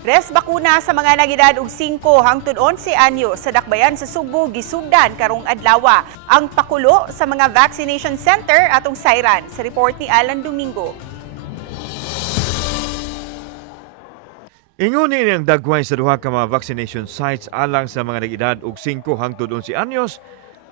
Resbakuna sa mga nagedad og 5 hangtod 11 anyo sa Dakbayan sa Sugbo, Gisugdan karong adlaw. Ang pakulo sa mga vaccination center atong sayran sa report ni Alan Domingo. Ingon ni ang dagway sa duha ka mga vaccination sites alang sa mga nag-edad og 5 hangtod 11 anyos,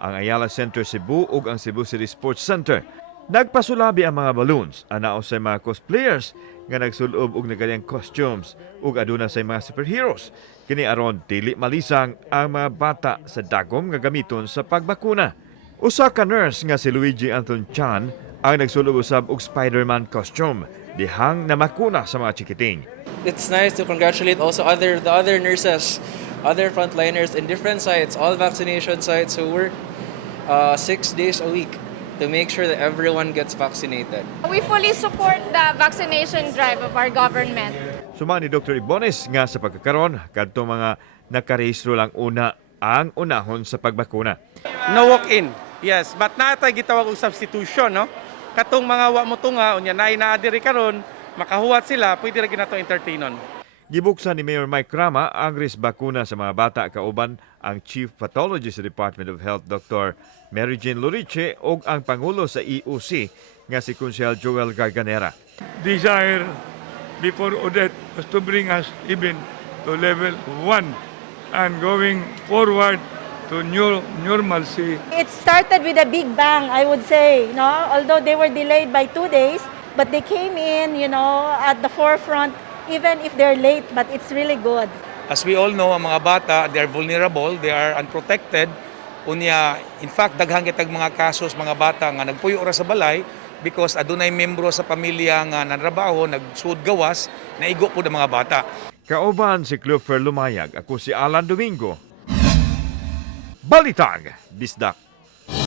ang Ayala Center Cebu ug ang Cebu City Sports Center. Nagpasulabi ang mga balloons, anao sa mga cosplayers nga nagsulob og nagalang costumes ug aduna sa mga superheroes. Kini aron dili malisang ang mga bata sa dagom nga gamiton sa pagbakuna. Usa ka nurse nga si Luigi Anton Chan ang nagsulob usab og Spider-Man costume dihang namakuna sa mga chikiting. It's nice to congratulate also the other nurses, other frontliners in different sites, all vaccination sites who work 6 days a week to make sure that everyone gets vaccinated. We fully support the vaccination drive of our government. Suma ni Dr. Ibones nga sa pagkakaroon kadto mga nakarehistro lang una ang unahon sa pagbakuna. No walk-in, yes, but natay gitawag og substitution, no? Katong mga wa mo tunga unya nay naa diri karon, makahuwat sila, pwede ra ginato entertainon. Gibuksan ni Mayor Mike Rama ang Resbakuna sa mga bata kauban ang Chief Pathologist sa Department of Health Dr. Mary Jane Loriche ug ang Pangulo sa EOC nga si Konsyel Joel Garganera. Desire before audit was to bring us even to level 1 and going forward to new normalcy. It started with a big bang, I would say, no? Although they were delayed by 2 days, but they came in, at the forefront, even if they're late, but it's really good. As we all know, ang mga bata, they are vulnerable, they are unprotected. Unya, in fact, daghang kitag mga kasos mga bata nga nagpuyo ra sa balay because adunay membro sa pamilya nga nanrabaho, nagsuod gawas, naigo po ng mga bata. Kauban si Clover Lumayag, ako si Alan Domingo. Balitang Bisdak.